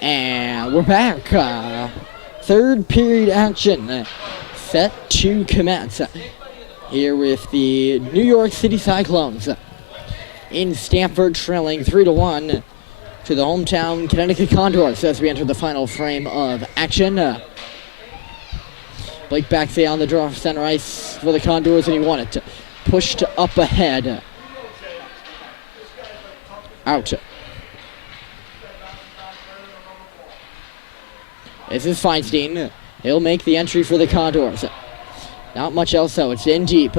And we're back. Third period action set to commence here with the New York City Cyclones in Stamford, trailing 3-1 to the hometown Connecticut Condors as we enter the final frame of action. Blake Baxley on the draw for center ice for the Condors, and he won it. Pushed up ahead. Out. This is Feinstein. He'll make the entry for the Condors. Not much else though. It's in deep.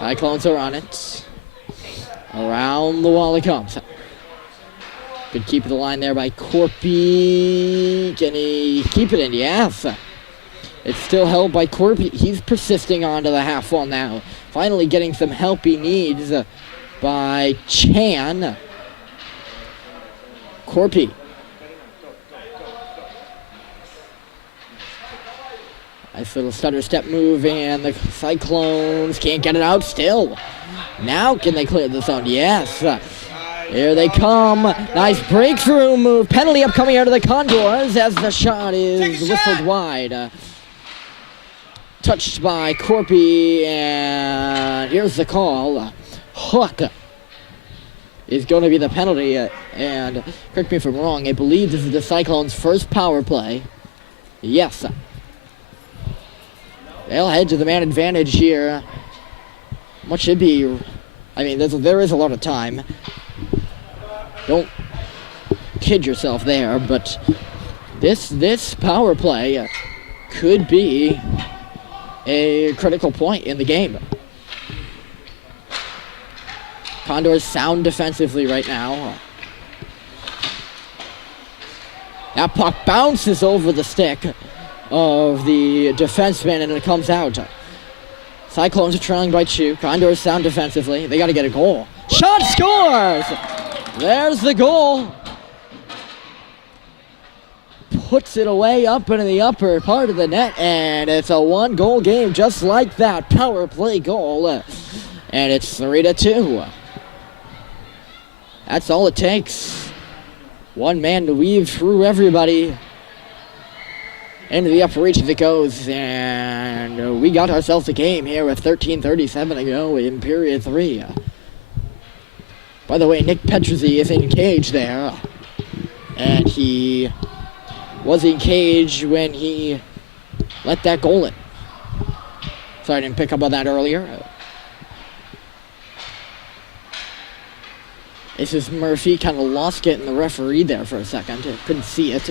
Cyclones are on it. Around the wall it comes. Good keep of the line there by Corpy. Can he keep it in? Yes. It's still held by Corpy. He's persisting onto the half wall now. Finally getting some help he needs by Chan. Corpy. Nice little stutter step move, and the Cyclones can't get it out still. Now can they clear the zone? Yes. Here they come. Nice breakthrough move. Penalty upcoming out of the Condors as the shot is whistled wide. Touched by Corpy, and here's the call. Hook is going to be the penalty, and correct me if I'm wrong, I believe this is the Cyclones' first power play. Yes. They'll head to the man advantage here. What should be, I mean, there is a lot of time. Don't kid yourself there, but this power play could be a critical point in the game. Condors sound defensively right now. That puck bounces over the stick of the defenseman, and it comes out. Cyclones are trailing by 2. Condors sound defensively. They got to get a goal. Shot scores! There's the goal. Puts it away up into the upper part of the net, and it's a 1-goal game just like that. Power play goal. And it's 3-2. That's all it takes. One man to weave through everybody. Into the upper reach as it goes, and we got ourselves a game here with 13:37 to go in period 3. By the way, Nick Petruzzi is in cage there, and he was in cage when he let that goal in. Sorry I didn't pick up on that earlier. This is Murphy, kind of lost getting the referee there for a second. Couldn't see it.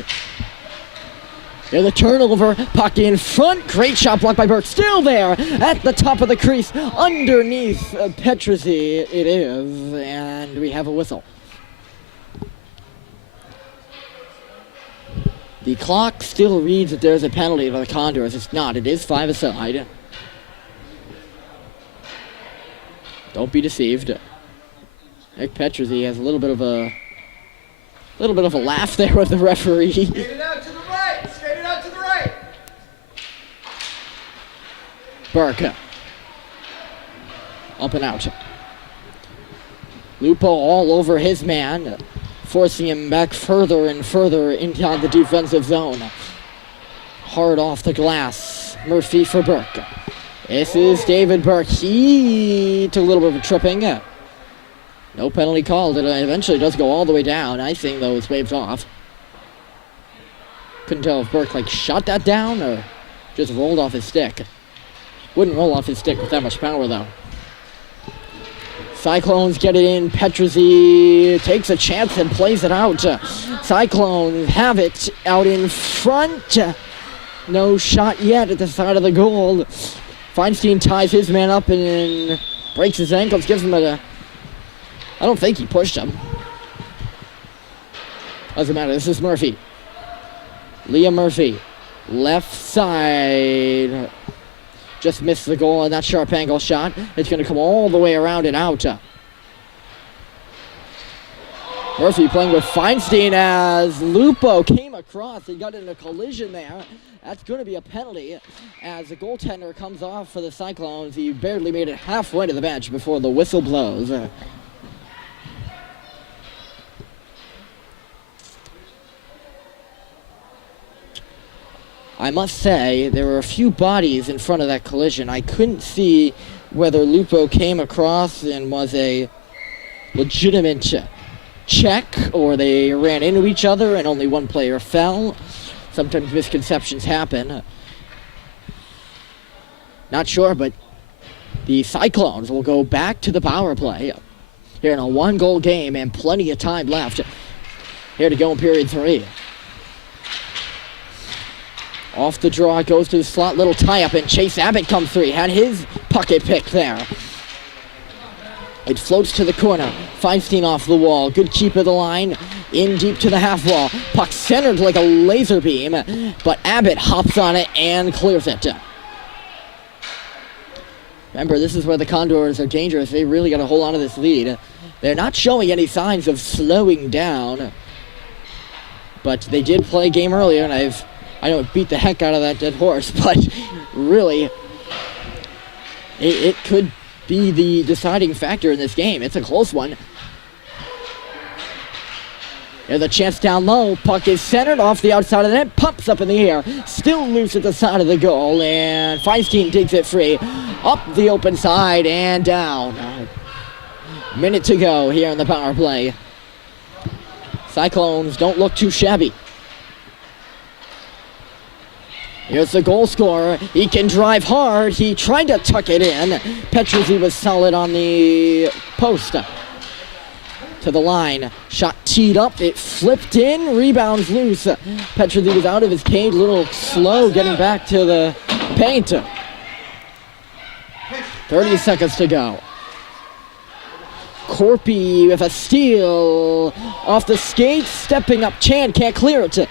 There's the turnover, puck in front, great shot blocked by Burke, still there at the top of the crease, underneath Petruzzi it is, and we have a whistle. The clock still reads that there's a penalty for the Condors. It's not, it is 5 aside. Don't be deceived. Nick Petruzzi has a little bit of a laugh there with the referee. Straight it out to the right! Straight it out to the right! Burke. Up and out. Lupo all over his man, forcing him back further and further into the defensive zone. Hard off the glass. Murphy for Burke. This is David Burke. He took a little bit of a tripping. No penalty called. It eventually does go all the way down. Icing, though, is waved off. Couldn't tell if Burke, shot that down or just rolled off his stick. Wouldn't roll off his stick with that much power, though. Cyclones get it in. Petruzzi takes a chance and plays it out. Cyclones have it out in front. No shot yet at the side of the goal. Feinstein ties his man up and breaks his ankles, gives him I don't think he pushed him. Doesn't matter. This is Murphy. Liam Murphy. Left side. Just missed the goal on that sharp angle shot. It's going to come all the way around and out. Murphy playing with Feinstein as Lupo came across. He got in a collision there. That's going to be a penalty as the goaltender comes off for the Cyclones. He barely made it halfway to the bench before the whistle blows. I must say, there were a few bodies in front of that collision. I couldn't see whether Lupo came across and was a legitimate check, or they ran into each other and only one player fell. Sometimes misconceptions happen. Not sure, but the Cyclones will go back to the power play here in a one-goal game and plenty of time left here to go in period 3. Off the draw, it goes to the slot, little tie-up, and Chase Abbott comes through. He had his pocket pick there. It floats to the corner. Feinstein off the wall. Good keep of the line. In deep to the half wall. Puck centered like a laser beam, but Abbott hops on it and clears it. Remember, this is where the Condors are dangerous. They really got to hold on to this lead. They're not showing any signs of slowing down, but they did play a game earlier, and I don't beat the heck out of that dead horse, but really, it could be the deciding factor in this game. It's a close one. There's a chance down low. Puck is centered off the outside of the net. Pumps up in the air. Still loose at the side of the goal. And Feinstein digs it free. Up the open side and down. Minute to go here in the power play. Cyclones don't look too shabby. Here's the goal scorer. He can drive hard. He tried to tuck it in. Petruzzi was solid on the post. To the line. Shot teed up. It flipped in. Rebounds loose. Petruzzi was out of his cage. A little slow getting back to the paint. 30 seconds to go. Corpy with a steal. Off the skates. Stepping up. Chan can't clear it.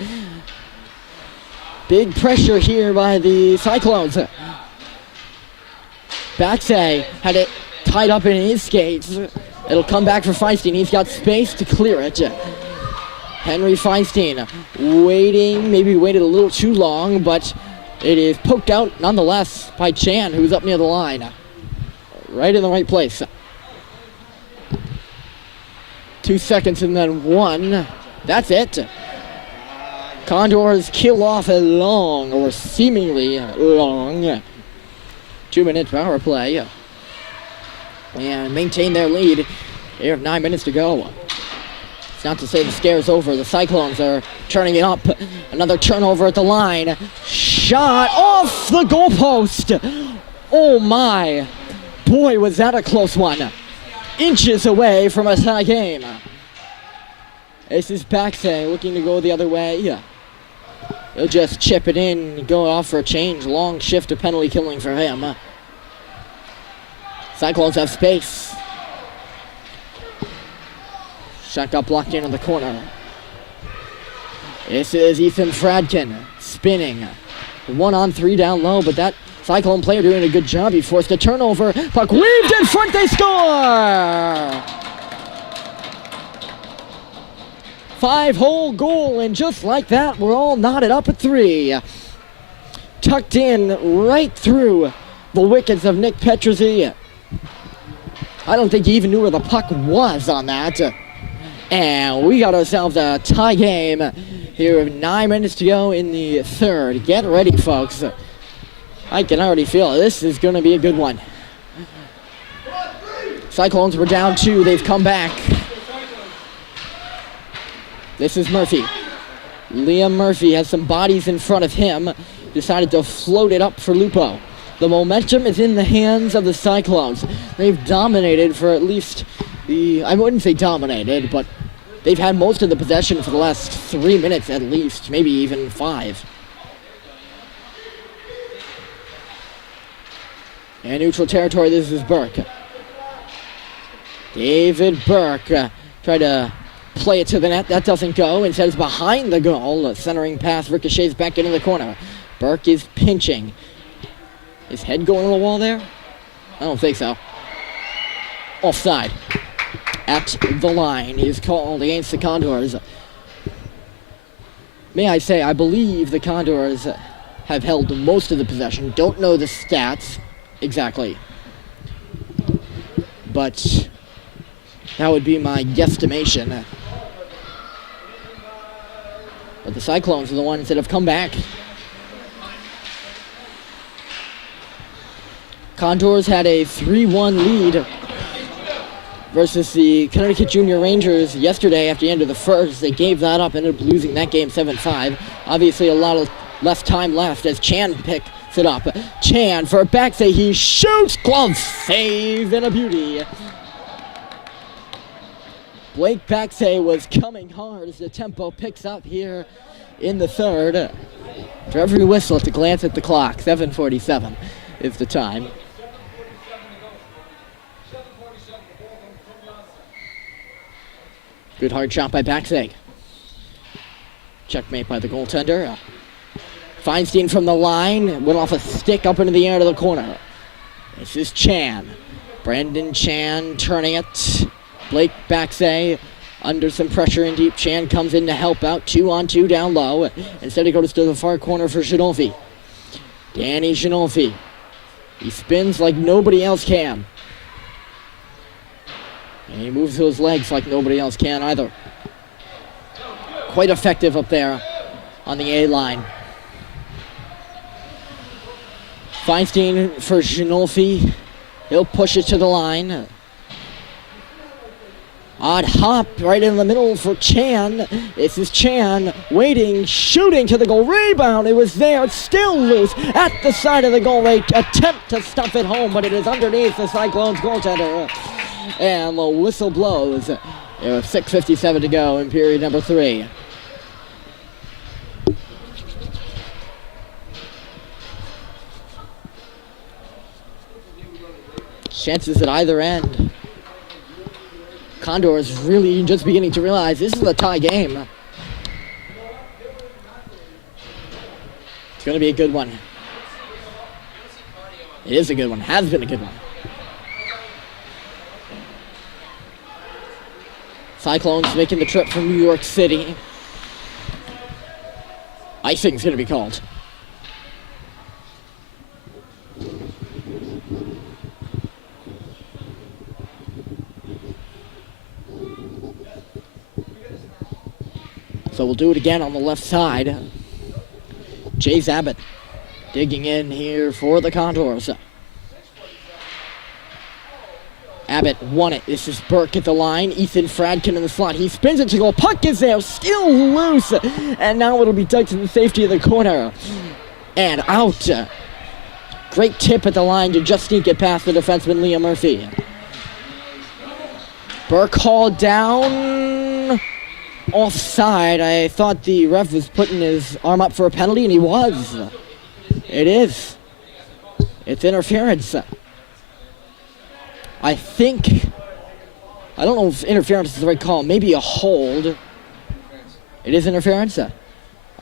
Big pressure here by the Cyclones. Baxe had it tied up in his skates. It'll come back for Feinstein. He's got space to clear it. Henry Feinstein waiting, maybe waited a little too long, but it is poked out nonetheless by Chan, who's up near the line. Right in the right place. 2 seconds and then 1. That's it. Condors kill off a long, or seemingly long, 2-minute power play and maintain their lead. They have 9 minutes to go. It's not to say the scare's over. The Cyclones are turning it up. Another turnover at the line. Shot off the goalpost. Oh my. Boy, was that a close one. Inches away from a tie game. This is Baxe looking to go the other way. He'll just chip it in, go off for a change. Long shift of penalty killing for him. Cyclones have space. Shot got blocked in on the corner. This is Ethan Fradkin spinning. 1-on-3 down low, but that Cyclone player doing a good job. He forced a turnover. Puck weaved in front, they score! 5-hole goal, and just like that, we're all knotted up at 3. Tucked in right through the wickets of Nick Petruzzi. I don't think he even knew where the puck was on that. And we got ourselves a tie game here with 9 minutes to go in the third. Get ready, folks. I can already feel it. This is going to be a good one. Cyclones were down 2. They've come back. This is Murphy. Liam Murphy has some bodies in front of him. Decided to float it up for Lupo. The momentum is in the hands of the Cyclones. They've dominated for at least I wouldn't say dominated, but they've had most of the possession for the last 3 minutes at least, maybe even 5. And neutral territory, this is Burke. David Burke tried to play it to the net. That doesn't go. Instead, it's behind the goal. A centering pass ricochets back into the corner. Burke is pinching. Is head going on the wall there? I don't think so. Offside. At the line is called against the Condors. May I say, I believe the Condors have held most of the possession. Don't know the stats exactly, but that would be my guesstimation. But the Cyclones are the ones that have come back. Condors had a 3-1 lead versus the Connecticut Junior Rangers yesterday after the end of the first. They gave that up, ended up losing that game 7-5. Obviously a lot of less time left as Chan picks it up. Chan for a back save. He shoots. Glove save and a beauty. Blake Baxay was coming hard as the tempo picks up here in the third. For every whistle to glance at the clock, 7:47 is the time. Good hard shot by Baxay. Checkmate by the goaltender. Feinstein from the line, went off a stick up into the air to the corner. This is Chan. Brandon Chan turning it. Blake Baxay under some pressure in deep. Chan comes in to help out. 2-on-2 down low. Instead, he goes to the far corner for Ginolfi. Danny Ginolfi. He spins like nobody else can. And he moves those legs like nobody else can either. Quite effective up there on the A-line. Feinstein for Ginolfi. He'll push it to the line. Odd hop right in the middle for Chan. This is Chan waiting, shooting to the goal. Rebound. It was there. It's still loose at the side of the goal. They attempt to stuff it home, but it is underneath the Cyclones goaltender. And the whistle blows. 6:57 to go in period number 3. Chances at either end. Condors really just beginning to realize this is a tie game. It's going to be a good one. It is a good one. Has been a good one. Cyclones making the trip from New York City. Icing's going to be called. So we'll do it again on the left side. Jay Abbott digging in here for the Condors. Abbott won it. This is Burke at the line. Ethan Fradkin in the slot. He spins it to goal. Puck is there. Still loose. And now it'll be dug to the safety of the corner. And out. Great tip at the line to just sneak it past the defenseman Liam Murphy. Burke hauled down. Offside. I thought the ref was putting his arm up for a penalty, and he was. It is. It's interference. I don't know if interference is the right call. Maybe a hold. It is interference. I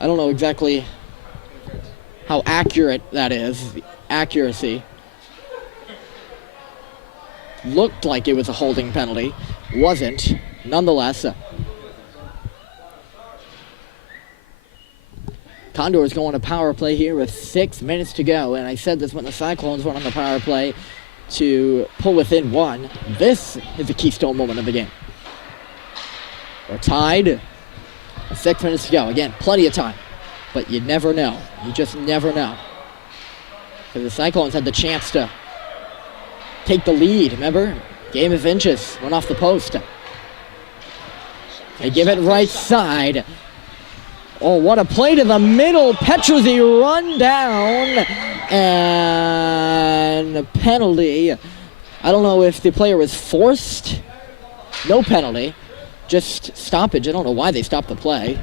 don't know exactly how accurate that is. The accuracy. Looked like it was a holding penalty. Wasn't. Nonetheless. Condors go on a power play here with 6 minutes to go. And I said this when the Cyclones went on the power play to pull within 1. This is a keystone moment of the game. We're tied. 6 minutes to go. Again, plenty of time. But you never know. You just never know. Because the Cyclones had the chance to take the lead. Remember? Game of inches. Went off the post. They give it right side. Oh, what a play to the middle. Petruzzi run down. And a penalty. I don't know if the player was forced. No penalty. Just stoppage. I don't know why they stopped the play.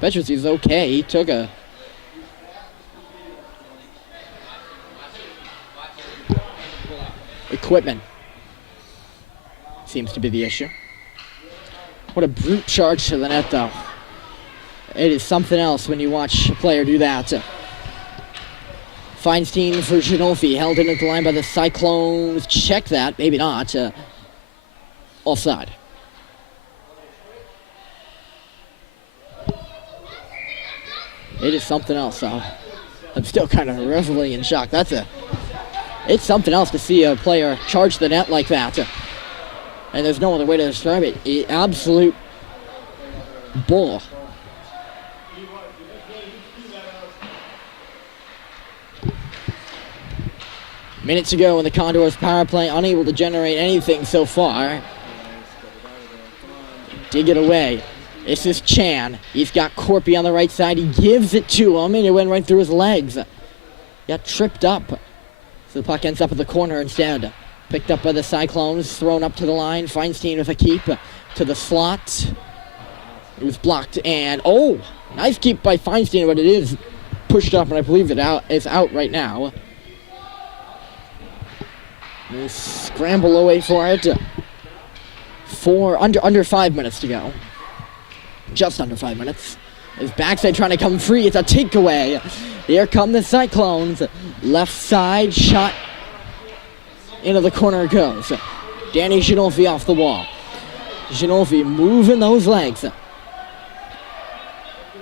Petruzzi's okay. He took a... equipment. Seems to be the issue. What a brute charge to the net, though. It is something else when you watch a player do that. Feinstein for Ginolfi, held in at the line by the Cyclones. Check that, maybe not. Offside. It is something else, though. I'm still kind of reveling in shock. It's something else to see a player charge the net like that. And there's no other way to describe it. Absolute bull. Minutes to go in the Condors power play, unable to generate anything so far. Dig it away. This is Chan. He's got Corpy on the right side. He gives it to him, and it went right through his legs. Got tripped up. So the puck ends up at the corner instead. Picked up by the Cyclones, thrown up to the line. Feinstein with a keep to the slot. It was blocked, and nice keep by Feinstein, but it is pushed up, and I believe it's out right now. They scramble away for it. Under 5 minutes to go. Just under 5 minutes. His backside trying to come free. It's a takeaway. Here come the Cyclones. Left side shot. Into the corner it goes. Danny Ginolfi off the wall. Ginolfi moving those legs.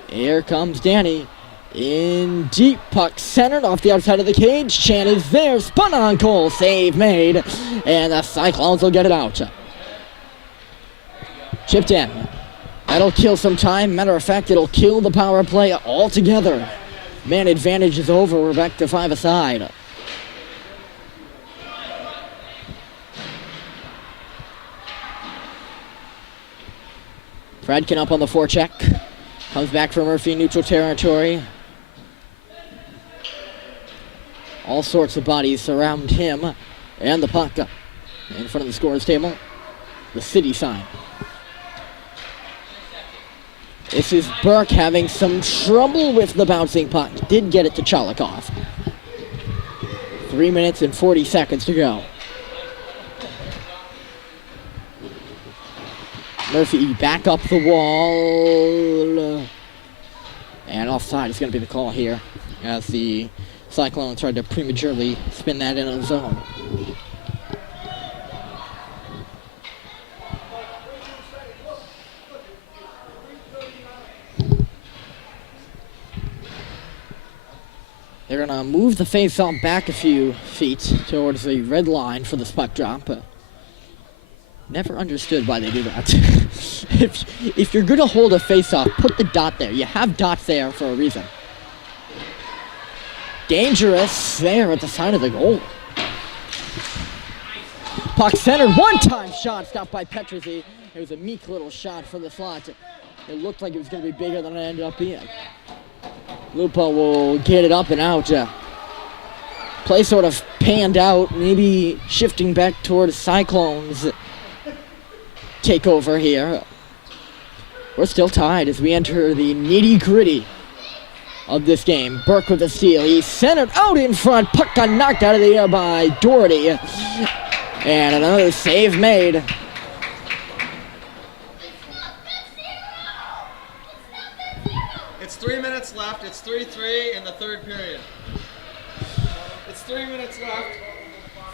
Here comes Danny. In deep, puck centered off the outside of the cage. Chan is there. Spun on goal. Save made. And the Cyclones will get it out. Chipped in. That'll kill some time. Matter of fact, it'll kill the power play altogether. Man advantage is over. We're back to 5-a-side. Fredkin up on the forecheck. Comes back from Murphy, neutral territory. All sorts of bodies surround him and the puck in front of the scorer's table. The city sign. This is Burke having some trouble with the bouncing puck. Did get it to Chalikov. 3 minutes and 40 seconds to go. Murphy back up the wall. And offside is going to be the call here as the Cyclone tried to prematurely spin that in on his own. They're going to move the face-off back a few feet towards the red line for the puck drop. Never understood why they do that. if you're going to hold a face-off, put the dot there. You have dots there for a reason. Dangerous there at the side of the goal. Puck centered, one-time shot stopped by Petruzzi. It was a meek little shot from the slot. It looked like it was going to be bigger than it ended up being. Lupo will get it up and out. Play sort of panned out, maybe shifting back towards Cyclones. Take over here. We're still tied as we enter the nitty-gritty of this game. Burke with a steal. He's centered out in front. Puck got knocked out of the air by Doherty. And another save made. It's 3 minutes left. It's 3-3 in the third period. It's 3 minutes left.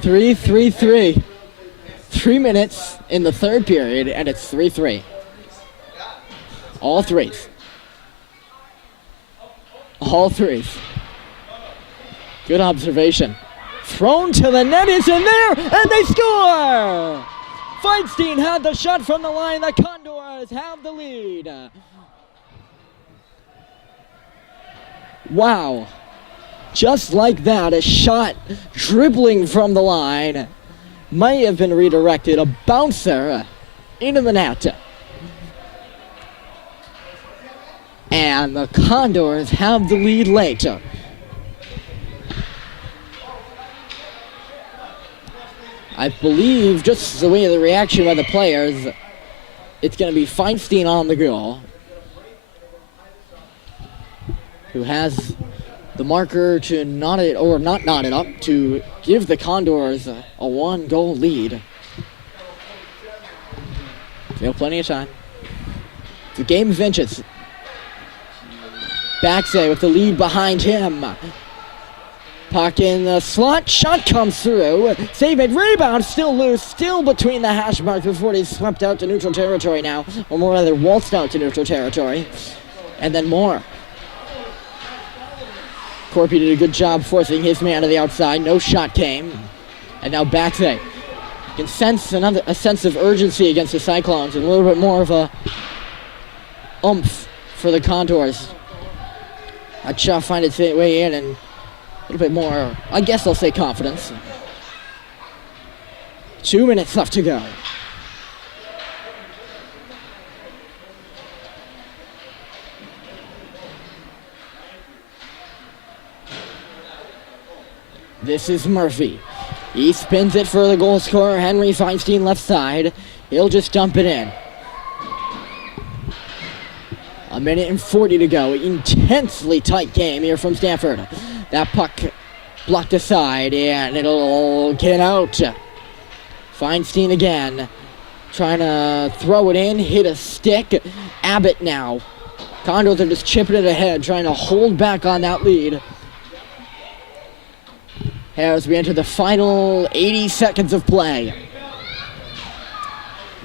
3-3-3. 3 minutes in the third period, and it's 3-3. All threes. All threes. Good observation. Thrown to the net, is in there, and they score! Feinstein had the shot from the line. The Condors have the lead. Wow. Just like that, a shot dribbling from the line might have been redirected. A bouncer into the net. And the Condors have the lead late. I believe, just the way of the reaction by the players, it's going to be Feinstein on the goal, who has the marker to knot it, or not knot it up, to give the Condors a 1-goal lead. Still plenty of time. The game of inches. Backsay with the lead behind him. Puck in the slot, shot comes through. Save it, rebound, still loose, still between the hash marks before he's swept out to neutral territory now. Or more rather, waltzed out to neutral territory. And then more. Corpy did a good job forcing his man to the outside. No shot came. And now Backsay. You can sense a sense of urgency against the Cyclones and a little bit more of a oomph for the Condors. That shot find its way in, and little bit more, I guess I'll say confidence. 2 minutes left to go. This is Murphy. He spins it for the goal scorer, Henry Feinstein, left side. He'll just dump it in. 1:40 to go. Intensely tight game here from Stamford. That puck blocked aside, and it'll get out. Feinstein again, trying to throw it in, hit a stick. Abbott now. Condors are just chipping it ahead, trying to hold back on that lead. As we enter the final 80 seconds of play.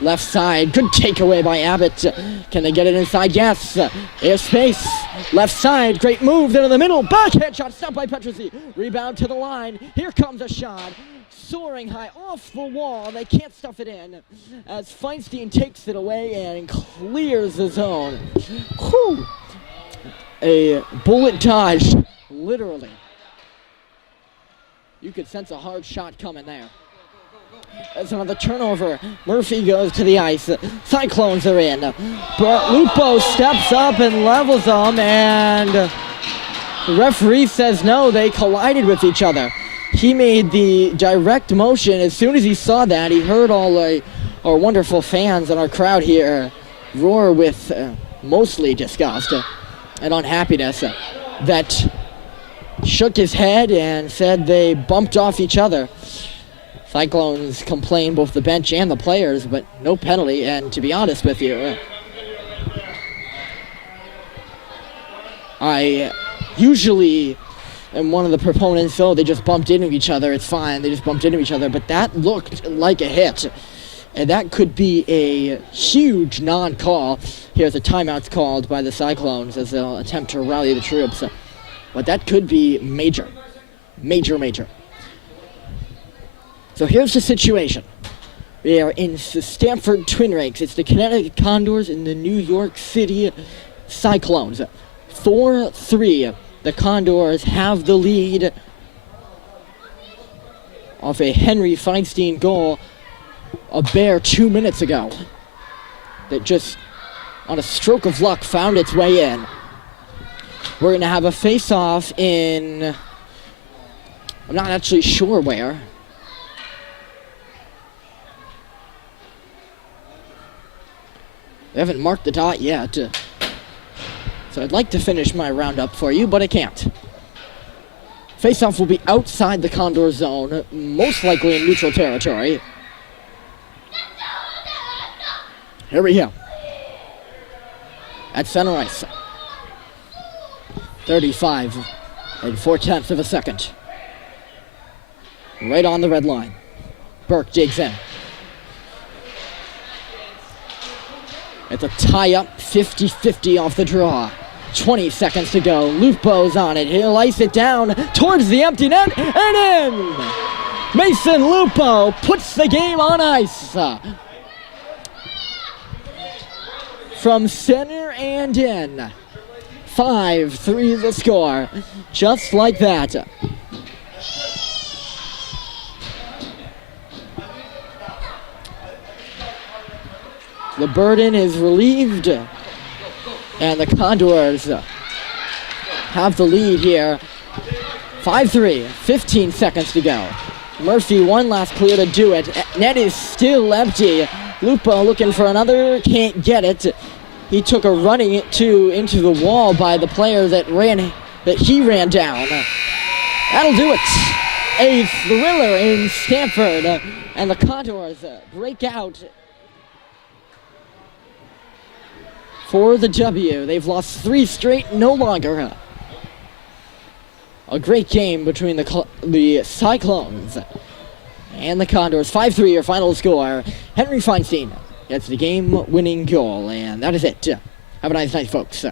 Left side, good takeaway by Abbott. Can they get it inside? Yes. There's space. Left side, great move there in the middle. Backhand shot, stopped by Petrosy. Rebound to the line. Here comes a shot. Soaring high off the wall. They can't stuff it in as Feinstein takes it away and clears the zone. Whew. A bullet dodge, literally. You could sense a hard shot coming there. That's another turnover. Murphy goes to the ice. Cyclones are in. But Lupo steps up and levels them, and the referee says no, they collided with each other. He made the direct motion. As soon as he saw that, he heard all our wonderful fans and our crowd here roar with mostly disgust and unhappiness that shook his head and said they bumped off each other. Cyclones complained, both the bench and the players, but no penalty. And to be honest with you, I usually am one of the proponents, they just bumped into each other, it's fine, they just bumped into each other, but that looked like a hit. And that could be a huge non-call. Here's a timeout called by the Cyclones as they'll attempt to rally the troops. But that could be major. Major. So here's the situation. We are in the Stamford Twin Rinks. It's the Connecticut Condors and the New York City Cyclones. 4-3. The Condors have the lead off a Henry Feinstein goal a bare 2 minutes ago that just, on a stroke of luck, found its way in. We're going to have a face-off in, I'm not actually sure where. They haven't marked the dot yet. So I'd like to finish my roundup for you, but I can't. Face-off will be outside the Condor zone, most likely in neutral territory. Here we go. At center ice. 35 and 4/10 of a second. Right on the red line. Burke digs in. It's a tie-up, 50-50 off the draw. 20 seconds to go. Lupo's on it. He'll ice it down towards the empty net and in! Mason Lupo puts the game on ice. From center and in. 5-3 the score. Just like that. The burden is relieved, and the Condors have the lead here. 5-3, 15 seconds to go. Murphy, one last clear to do it. Net is still empty. Lupo looking for another, can't get it. He took a running into the wall by the player that he ran down. That'll do it. A thriller in Stamford, and the Condors break out for the W. They've lost 3 straight, no longer. A great game between the Cyclones and the Condors. 5-3 your final score. Henry Feinstein gets the game-winning goal, and that is it. Have a nice night, folks.